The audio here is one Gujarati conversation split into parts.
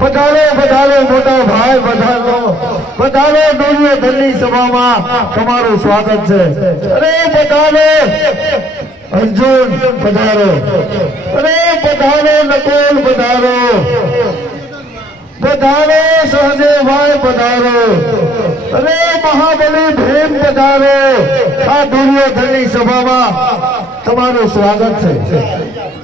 પધારો પધારો મોટા ભાઈ પધારો પધારો દુનિયા ધનની સભામાં તમારું સ્વાગત છે. અરે પધારો અર્જુન પધારો. અરે પધારો નકુલ પધારો. પધારો સહદેવભાઈ પધારો. અરે મહાબલી ભીમ પધારો. આ દુર્યોધનની સભામાં તમારું સ્વાગત છે.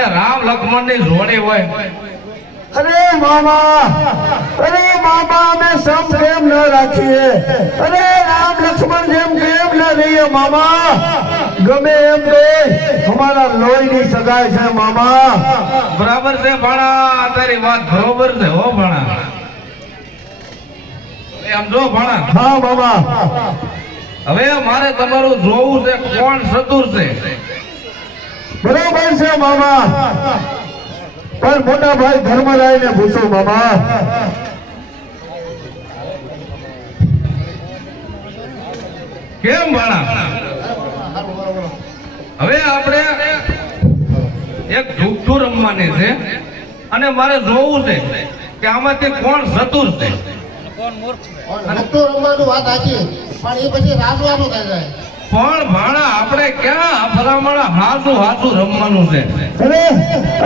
જાણે રામ લક્ષ્મણની જોડી હોય. અરે મામા અરે મામા અમે સમ પ્રેમ ન રાખીએ. અરે રામ લક્ષ્મણ જેમ પ્રેમ ન રહીએ મામા. ગમે એમ તો અમારા લોહીની સગાઈ છે મામા. બરાબર છે ભાણા તારી વાત બરોબર છે હો ભાણા. એમ જો ભાણા. હા મામા. હવે મારે તમારું જોવું છે કોણ ચતુર છે? બરાબર છે મામા. પણ મોટા ભાઈ ધર્મરાયને પૂછો મામા. કેમ ભાણા હવે આપણે એક ઝૂકઠું રમવાની છે અને મારે જોવું છે કે આમાંથી કોણ ચતુર છે? કોણ નકટો રમવાનું વાત સાચી પણ એ પછી રાજવાનું થઈ જાય પણ ભાણા આપણે ક્યાં ભલામણ હાથું હાથું રમવાનું છે? અરે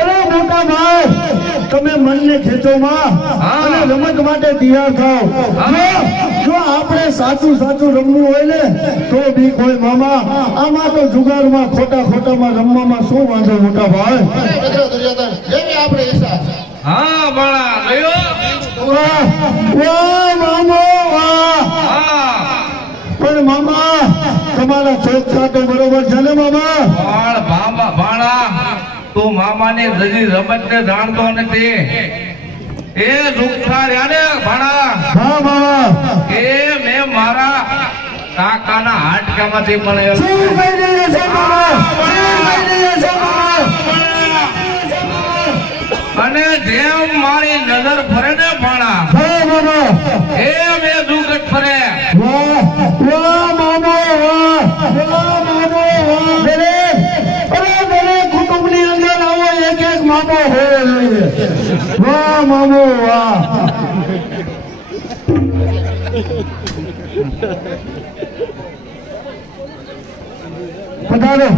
અરે મોટા ભાઈ તમે મનને ખેંચો માં. અને રમત માટે તૈયાર થાઓ. જો આપણે સાચું સાચું રમવું હોય ને તો બી કોઈ મામા. આમાં તો જુગારમાં ખોટા ખોટામાં રમવામાં શું વાંધો મોટા ભાઈ? આપણે હા ભાણા લયો વાહ વાહ મામો વાહ. પણ મામા તમારા ચોખ્ખા સાથે બરોબર છે ને મામા? પણ બાબા ભાણા તું મામાની રજી રમત ને જાણતો નથી. એ દુઃખા રહ્યા ને ભાણા હા મામા એ મેં મારા કાકાના હાડકામાંથી પણ મામા મામા અને જેમ મારી નજર ફરે ને ભાણા એ મામા એ દુઃખ ફરે. મામો હોવો જોઈએ વાહ મામો વાહ. પધારો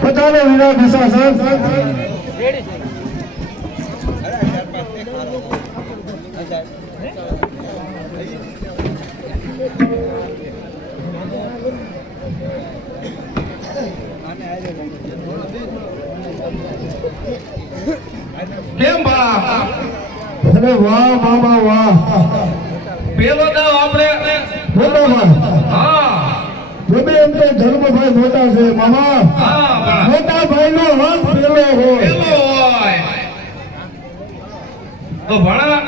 પધારો વિરાટ વિશા સર કેમ ભાણા અરે વાહ મામા વાહ. પેલો દાવ આપણે મોટા ભાઈ હા ગમે એમ તો ધર્મભાઈ મોટા છે મામા. મોટા ભાઈ નો હક પેલો હોય. પેલો હોય. તો ભાણા.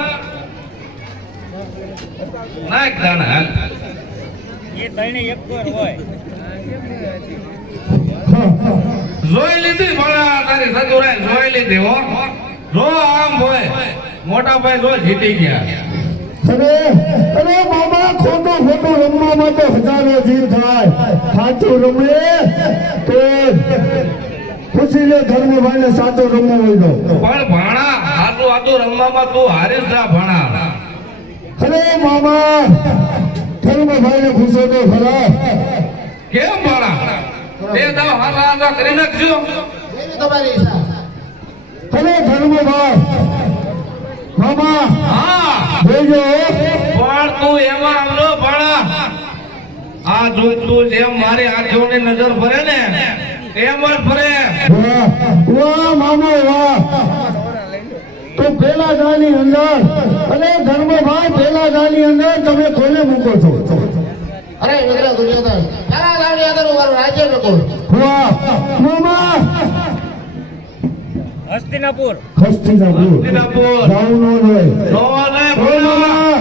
નાખ દાણા હાલ. એ ત્રણે એક હોય. જોઈ લીધી ભણા તારી સગુરાઈ જોઈ લીધી હો. જો આમ હોય મોટા ભાઈ જો જીતી ગયા. અરે અરે મામા ખોટું ખોટું રમવામાં તો હજારો જીવ થાય. સાચું રમે તો પૂછી લે ધર્મભાઈ ભાઈને સાચો રમવો હોય તો. પણ ભાણા આટલું આટલું રમવામાં તું હારીશ જા ભાણા. અરે મામા ધર્મભાઈ ભાઈને ખુશો તો ખરા. કેમ ભાણા? બે દાવ હાથ હાથ કરી નાખજો. જેવી તમારી ઈચ્છા? અરે ધર્મભાઈ મામા હા. જોજો પણ તું એમાં આમનો ભાણા આ જો તું જેમ મારી આંખોની નજર ભરે ને. એમ જ ભરે વાહ મામો વાહ. તો પેલા ગાની અંદર અરે ધર્મભાઈ પેલા ગાની અંદર તમે કોને મૂકો છો? અરે વગેરે દુર્યોધન તારા લાવની અંદર હું મારું રાજ્ય નકું વાહ મામા. હસ્તિનાપુર. હસ્તિનાપુર. હસ્તિનાપુર. રાવણો રે નો લે ઓ ભાણા મામા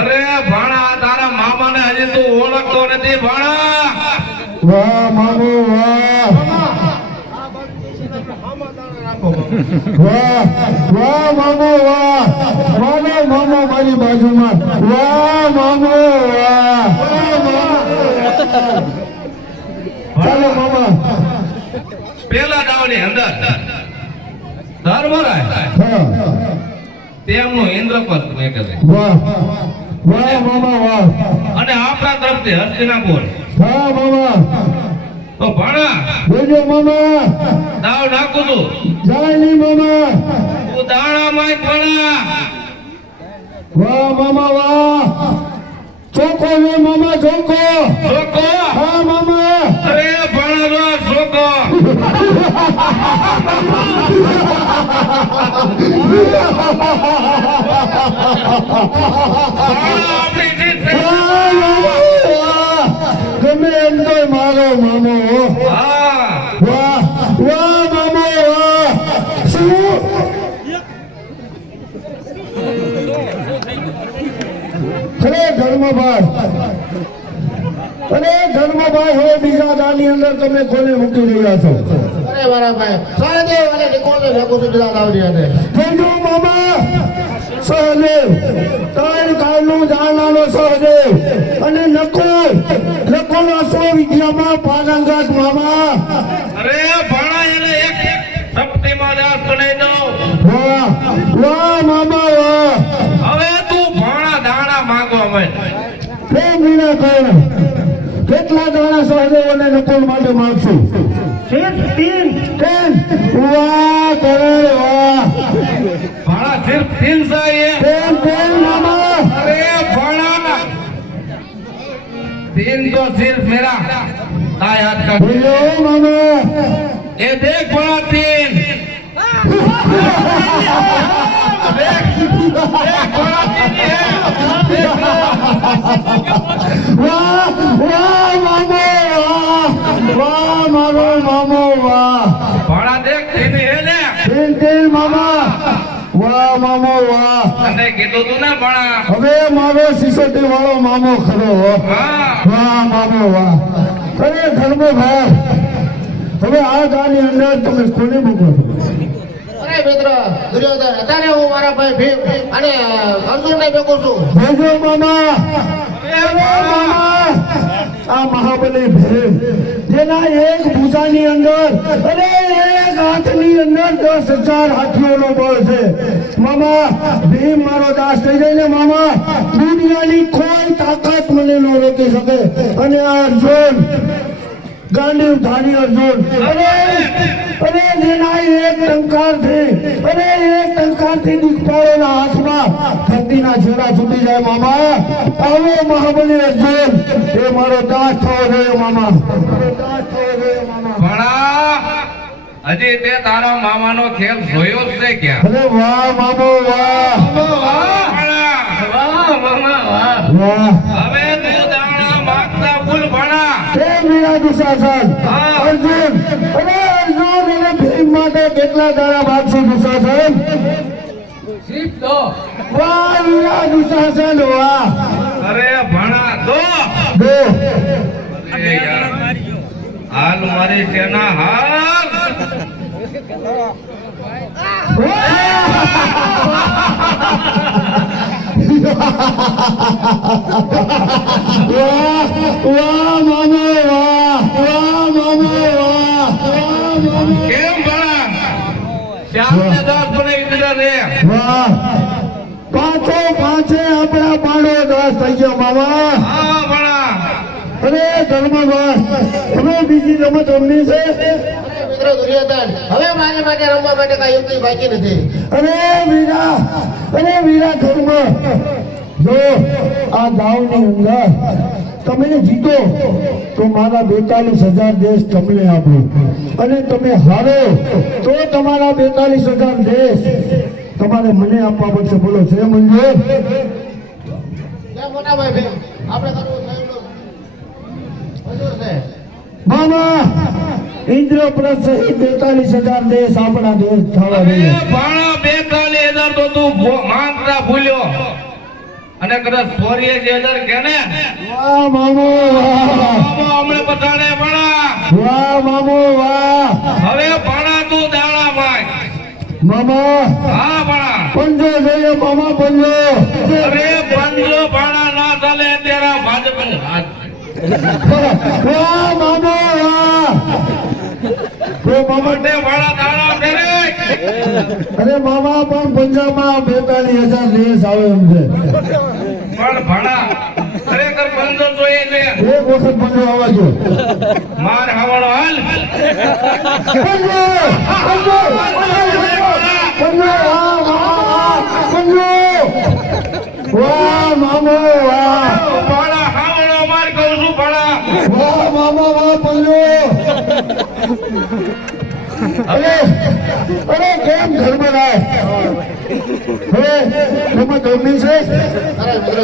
અરે ભાણા તારા મામાને હજી તું ઓળખતો નથી ભાણા. વાહ મામો વાહ. વાહ મામો વાહ. માનો મામો મારી બાજુમાં. વાહ મામો વાહ. ચાલો મામા. પેલા દાવની અંદર. ધર્મરાય હા. તેમનું ઇન્દ્રપદ મેં કહે વાહ. વાહ મામા વાહ. અને આપણા તરફથી હસ્તિનાપુર હા મામા. તો ભણા જોજો મામા. દાવ નાખું છું. જાય મામા. તું દાણામાં ભણા વાહ મામા વાહ. ચોકો વે મામા ચોકો છોકો હા મામા. અરે ભણા રો છોકો ગમે મારો મામો. વાહ વાહ, મામો, વાહ. ધર્મભાઈ. અરે, ધર્મભાઈ, હવે બીજા દાની અંદર તમે કોને મૂકી રહ્યા છો? અરે મારા ભાઈ. સહદેવ અને નિકોલને ભેગું છું બીજા દાવની અંદર જોજો મામા. સહદેવ. ત્રણ કાળનું જાણવાનો સહદેવ. અને નકુલ નકુલ અશ્વ વિદ્યામાં પારંગત મામા. અરે ભણા એને એક સપ્તિમાં દાસ બનાવી દઉં વાહ. વાહ મામા વાહ. હવે તું ભણા દાણા માંગો અમે પ્રેમ વિના કરણ. કેટલા દાણા સહદેવ અને નકુલ માટે માંગશું? सिर्फ तीन तीन वाह करोड़ वाह भाड़ा सिर्फ तीन सौ ये तीन तीन मामा अरे भाड़ा तीन तो सिर्फ मेरा ताय हाथ का बोलो मामा ये देख बड़ा तीन वाह वाह मामा વાહ મારો મામો વાહ. ભાડા દેખ થઈને હેલે થઈને થઈને મામા. વાહ મામો વાહ. તને કીધું તું ને ભાડા. હવે મારો સિસોટી વાળો મામો ખરો વાહ મામો વાહ. અરે ધર્મો ભાઈ. હવે આ ગાડી અંદર તમે કોને મૂકો અરે મિત્ર દુર્યોધન અત્યારે હું મારા ભાઈ ભીમ અને અર્જુનને ભેગો છું. ભેગો મામા. મામા. આ મહાબલી ભીમ જેના એક ભૂજાની અંદર અરે એક હાથની અંદર દસ હજાર હાથીઓનો બળ છે. મામા, ભીમ મારો દાસ થઈ જાય ને મામા, દુનિયાની કોઈ તાકાત મને ન રોકી શકે. અને આ અર્જુન ગાંડીવ ધારી અર્જુન. અરે અરે જેના એક ટંકારથી અરે એક ટંકારથી દીકપાળોના હાથમાં ધરતીના છેડા છૂટી જાય મામા. આવો મહાબલી અર્જુન. એ મારો દાસ થવો જોઈએ મામા. હજી તે તારા મામાનો ખેલ જોયો જ છે ક્યાં? અરે વાહ મામો વાહ. વાહ. વાહ. હવે તું દાણા માંગતા ભૂલ ભણા હે મીરા દુશાસન અર્જુન અરે અર્જુન અને ભીમ માટે કેટલા દાડા બાગશે દુશાસન વાહ દુશાસન વાહ. અરે ભણા દો. દો. હાલ મારી સેના હાલ. વાહ. વાહ મામો વાહ વાહ મામો વાહ વાહ મામો કેમ ભણા શ્યામને દાસ બનાવી દીધા રે. વાહ પાંચો પાંચે આપણા પાડો દાસ થઈ ગયો મામા. હા ભણા અરે હવે બીજી રમત રમવી છે? મિત્ર દુર્યોધન હવે મારે માટે રમવા માટે કઈ યુક્તિ બાકી નથી. અરે વીરા અરે વીરા ધર્મ. જો આ ગામની અંદર તમે જીતો તો મારા બેતાલીસ હજાર દેશ તમને આપો. અને તમે હારો તો તમારા બેતાલીસ હજાર દેશ તમારે મને આપવા પડશે. બોલો છે મંજૂર? મોટા ભાઈ આપણે કરવું છે મામા! ઇન્દ્રપ્રસ્થ સહિત બેતાલીસ હજાર દેશ આપણા દેશ થવા જોઈએ ભણા બેતાલીસ હજાર તો માંગતા ભૂલ્યો. અને કદાચ ચોરીએ જ હજાર કે ને? વાહ મામો વાહ. મામા હમણે પછાડે ભણા. વાહ મામો વાહ. હવે ભણા તું દાણા માંગ મામા. હા ભાણા. પંજો જોઈએ મામા પંજો. અરે પંજો ભાણા ના ચાલે તેરા ભાજપ વાહ મામા વાહ તો મામા મોટે ભાણા તાળા ફેરે અરે મામા પણ પંજાબમાં બેતાલીસ હજાર રેસ આવે એમ છે. પણ ખરેખર પંજો જોઈએ છે. એક વખત પંજો આવવા જો. માર હાવડો હાલ. પંજો! પંજો! પંજો! વાહ વાહ પંજો! વાહ મામો વાહ. ભાણા હાવડો માર કહું છું ભાણા વાહ મામા વાહ પંજો! અરે અરે કેમ ઘરમાં રાય હવે ઘરમાં ગરમી છે? અરે મિત્ર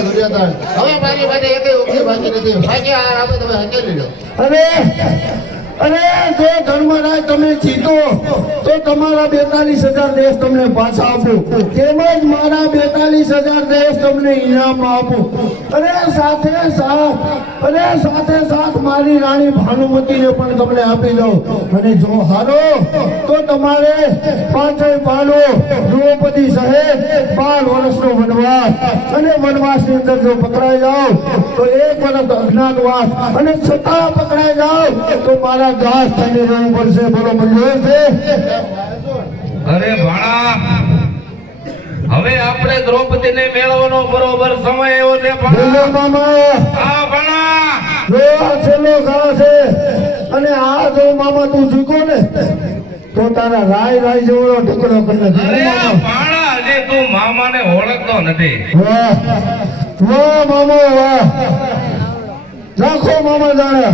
હવે મારી ભાગી એક ઉકેલ બાકી નથી બાકી આ રામે તમે હકેલી લો. અરે અરે જો ધર્મરાજ તમે જીતો, તો તમારા બેતાલીસ હજાર દેશ તમને પાછા આપો. તેમજ મારા બેતાલીસ હજાર દેશ તમને ઇનામમાં આપું. અને સાથે સાથ, અને સાથે સાથ મારી રાણી ભાનુમતીને પણ તમને આપી દઉં. અને જો હારો, તો તમારે પાંચે પાલો દ્રૌપદી સહેત બાર વર્ષનો વનવાસ. અને વનવાસની અંદર જો પકડાઈ જાઓ તો એક વર્ષ અજ્ઞાતવાસ અને છતાં પકડાઈ જાઓ તો મારા દાસ થઈને રહેવું પડશે. બોલો મંજૂર છે? અરે ભાણા હવે આપણે દ્રૌપદીને મેળવવાનો બરોબર સમય એવો છે મામા. હા ભાણા. જો આ છેલ્લો ઘા છે અને આ જો મામા તું જીકો ને તો તારા રાય રાય જેવો ટુકડો કરી નાખી. તું મામાને ઓળખતો નથી. વાહ મામો વાહ. રાખો મામા જાણે.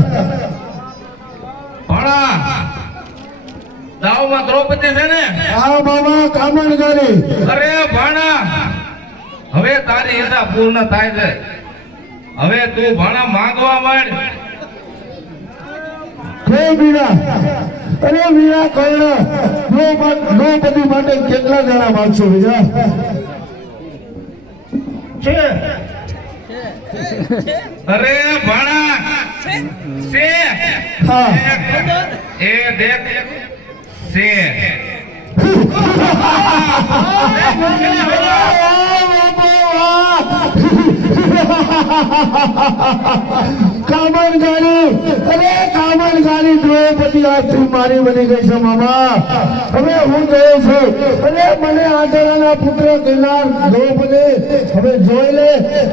ભણા દાવમાં દ્રૌપદી છે ને? હા મામા કામણ કરી અરે ભાણા હવે તારી ઈચ્છા પૂર્ણ થાય છે. હવે તું ભાણા માંગવા માંડ. કોઈ બીના અરે વીરા કર્ણ દ્રૌપદી માટે કેટલા જણા માગશો બીજા છે. અરે ભાણા. છે. હા. એ દેખ. છે. કામણગારી અરે કામણગારી દ્રૌપદી આજથી મારી બની ગઈ છે મામા. હવે હું ગયો છું. અરે મને આદરાના પુત્ર કહેનાર દ્રૌપદી. હવે જોઈ લે.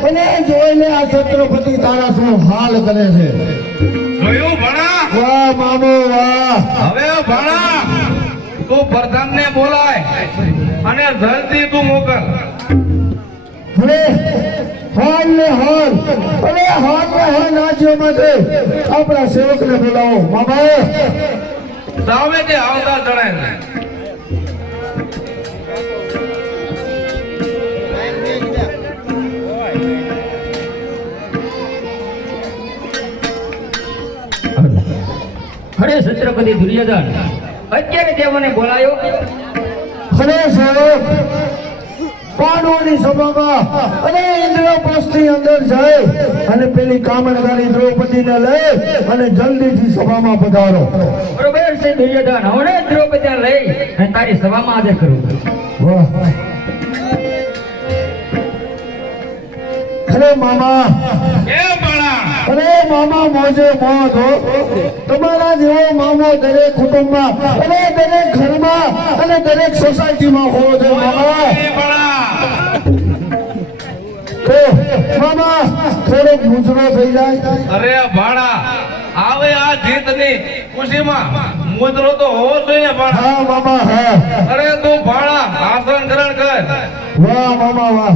અને જોઈ લે આ છત્રપતિ તારા શું હાલ કરે છે. જોયું ભાણા? વાહ મામો વાહ. હવે ભણા? તું પ્રધાનને બોલાય અને જલ્દી તું મોકલ. હવે હાલ ને હાલ. અરે હાલ ને હાલ રાજ્યોમાંથી આપણા સેવકને બોલાવો. મામા સામે તે આવતા જણાય હરે છત્રપતિ દુર્યોધન અત્યારે તે મને બોલાયો. હરે સેવક પાંડવોની સભામાં અને ઇન્દ્રપ્રસ્થની અંદર જાય અને પેલી કામણગારી દ્રૌપદીને લઈ અને જલ્દીથી સભામાં પધારો. બરોબર છે દુર્યોધન. હવે દ્રૌપદીને લઈ અને તારી સભામાં હાજર કરું. વાહ. અરે મામા. અરે મામા મોજે મોજ હો. તમારા જેવો મામો દરેક કુટુંબમાં અને દરેક ઘરમાં અને દરેક સોસાયટીમાં હોવો જોઈએ મામા. તો મામા થોડોક મુજરો થઈ જાય. અરે ભાડા આવે આ જીતની ખુશીમાં. મુદ્રો તો હોવો જોઈએ ભાડા હા મામા હા. અરે તું ભાડા આસન ગ્રહણ કર. વાહ મામા વાહ.